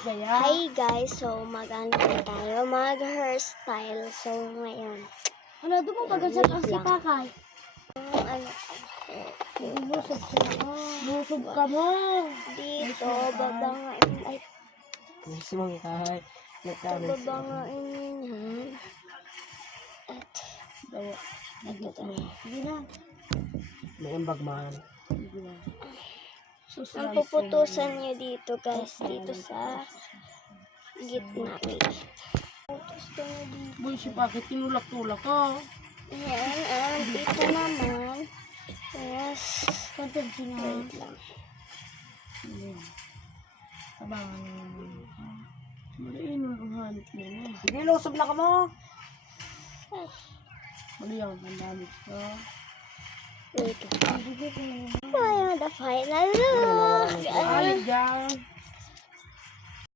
kaya. Hi guys, so mag-ano tayo, mag-hairstyle. So ngayon, Ano, doon mo pagkasal ang si Kakay. ano, Busog siya. Busog ka mo. dito, babangain, ay, Gusto mong kahit ito, nagkaroon siya. babangain yan. At, Dawa. ito. Hindi na. May ambag man. Hindi na. Ang puputusan nyo dito guys, dito sa gitna. Wait. Putus ko na dito. Boy, si Bakit tinulak-tulak ka? Yan, dito naman. Yes. Content siya. Wait lang. Abangan mo naman. Maliin ang hanip niya na. Sige, lusob na ka mo. Mali ang pandamit ka. Wait lang. So, ayan, the final look. Ay, dyan.